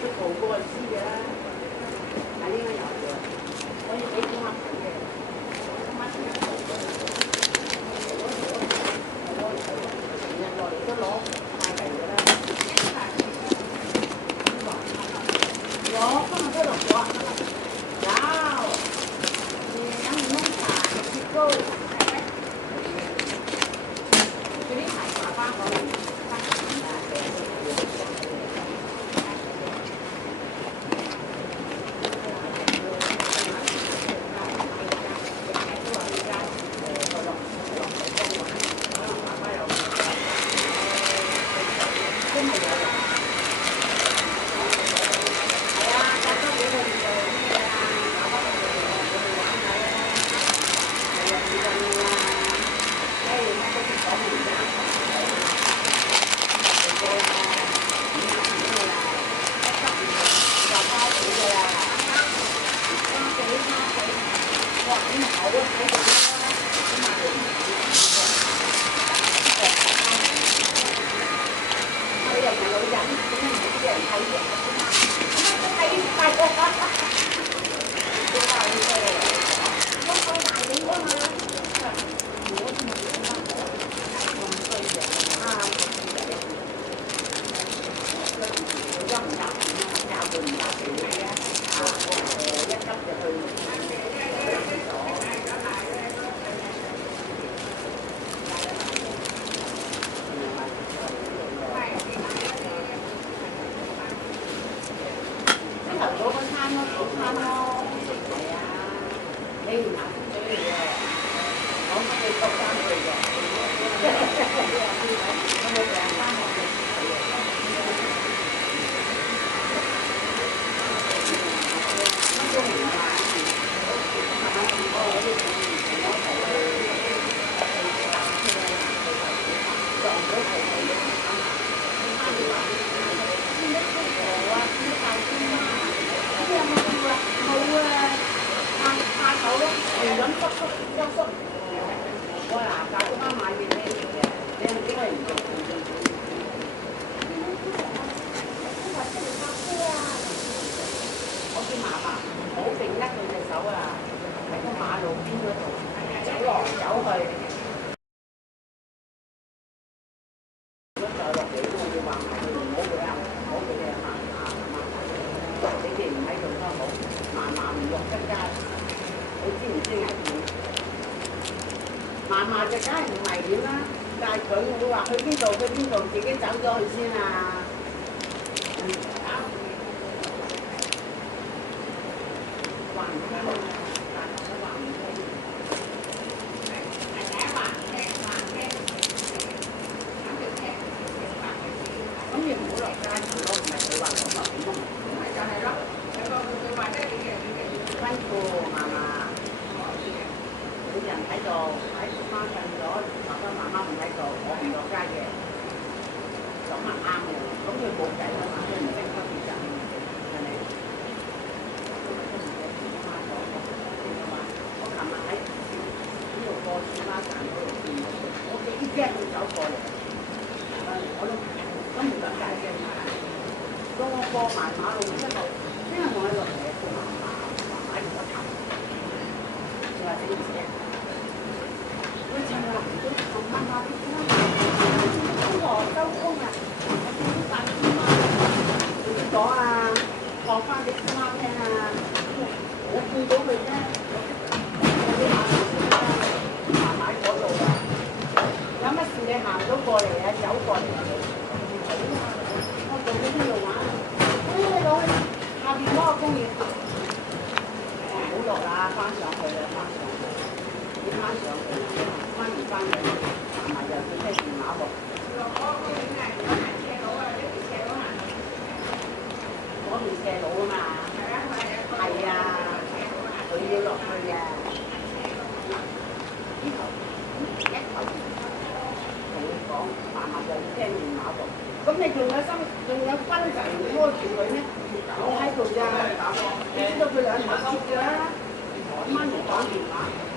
都做過就知嘅啦，但應該有嘅，可以俾小黑睇嘅。成日落嚟都攞快遞嘅啦。我今日都落咗，有，飲檸檬茶、雪糕，嗰啲係爸爸可能翻嚟啊，嫲就梗係唔危險啦，但係佢會話去邊度，自己走咗去先啊！話唔聽，大家都話唔聽。咁你唔好落街住咯，唔係佢話我話點咯？咪就係咯，佢話咧辛苦嫲嫲。有人喺度，喺媽瞓咗，爸爸媽媽唔喺度，我唔落街嘅，咁啊啱嘅，咁佢冇計啦嘛，佢唔識分別責任，係咪？我琴日喺呢度過小巴站嗰度見到佢，我幾驚佢走過嚟，我都唔敢大聲嗌。當我過埋馬路之後，因為我喺落嚟，佢嫲喺度頭，佢話整唔整？佢尋日都同媽媽啲啦，中學收工啊，我見到大姑媽點講啊，學翻俾姑媽聽啊，我見到佢咧，我啲嫲嫲喺嗰度啊，有乜事你行咗過嚟啊，走過嚟，我做緊呢度玩，你攞去下邊嗰個公園，唔好落啦，翻上去啦，翻上去，你翻上去。翻嚟，同埋又要聽電話喎。落嗰個公園係如果行斜路啊，呢條斜路行到嗰條斜路啊嘛。係啊，佢要落去嘅。呢頭一頭同佢講，嫲嫲又要聽電話喎。咁你仲有分神拖住佢咩？我喺度咋，你知道佢兩頭接㗎啦，媽咪講電話。